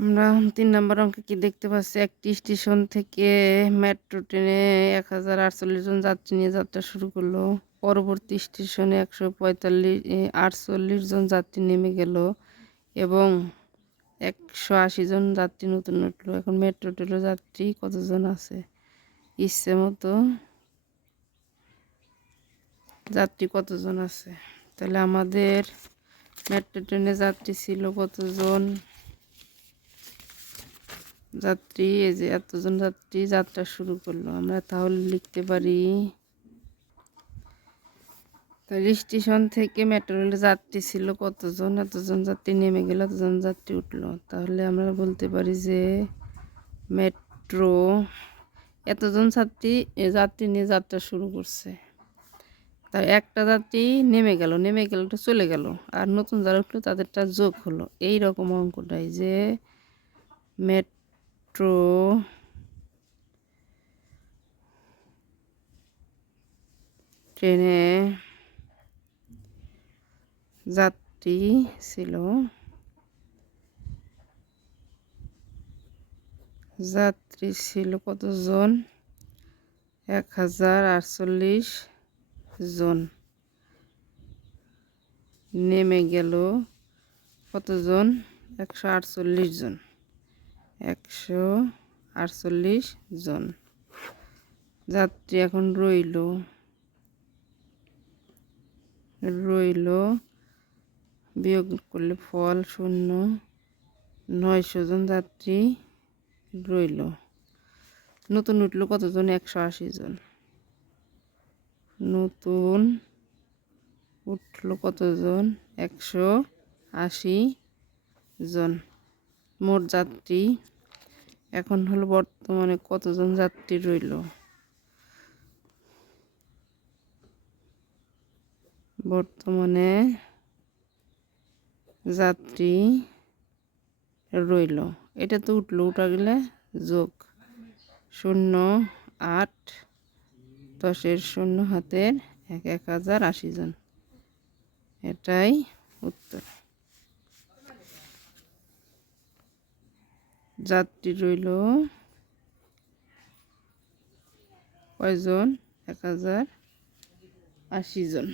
আমরা তিন নম্বর অঙ্কে কি দেখতে পাচ্ছি? একটি স্টেশন থেকে মেট্রো ট্রেনে এক হাজার আটচল্লিশ জন যাত্রী নিয়ে যাত্রা শুরু করল। পরবর্তী স্টেশনে একশো পঁয়তাল্লিশ জন যাত্রী নেমে গেল এবং একশো আশি জন যাত্রী নতুন উঠল। এখন মেট্রো ট্রেনের যাত্রী কতজন আছে? ইচ্ছে মতো যাত্রী কতজন আছে? তাহলে আমাদের মেট্রো ট্রেনে যাত্রী ছিল কতজন? যাত্রী, এই যে এতজন যাত্রী যাত্রা শুরু করল। আমরা তাহলে লিখতে পারি স্টেশন থেকে মেট্রো যাত্রী ছিল কতজন? এতজন যাত্রী নেমে গেল, এতজন যাত্রী উঠল। তাহলে আমরা বলতে পারি যে মেট্রো এতজন যাত্রী যাত্রী নিয়ে যাত্রা শুরু করছে। তার একটা যাত্রী নেমে গেল নেমে গেল চলে গেল। আর নতুন যারা উঠল তাদেরটা যোগ হলো। এই রকম অঙ্কটাই যে মেট মেট্রো ট্রেনে যাত্রী ছিল। যাত্রী ছিল কতজন? এক হাজার আটচল্লিশ জন। নেমে গেল কতজন? একশো আটচল্লিশ জন। একশো আটচল্লিশ জন। যাত্রী এখন রইল। রইল। বিয়োগ করলে ফল শূন্য। নয়শো জন যাত্রী রইল। নতুন উঠল কতজন? একশো আশি জন। নতুন উঠল কতজন? একশো আশি জন। মোট যাত্রী এখন হলো বর্তমানে কতজন যাত্রী রইল? বর্তমানে যাত্রী রইল। এটা তো উঠল, উঠা গেলে যোগ শূন্য, আট, দশের শূন্য, হাতের এক এক হাজার আশি জন। এটাই উত্তর। যাত্রী রইল। কয়জন? এক হাজার আশি জন।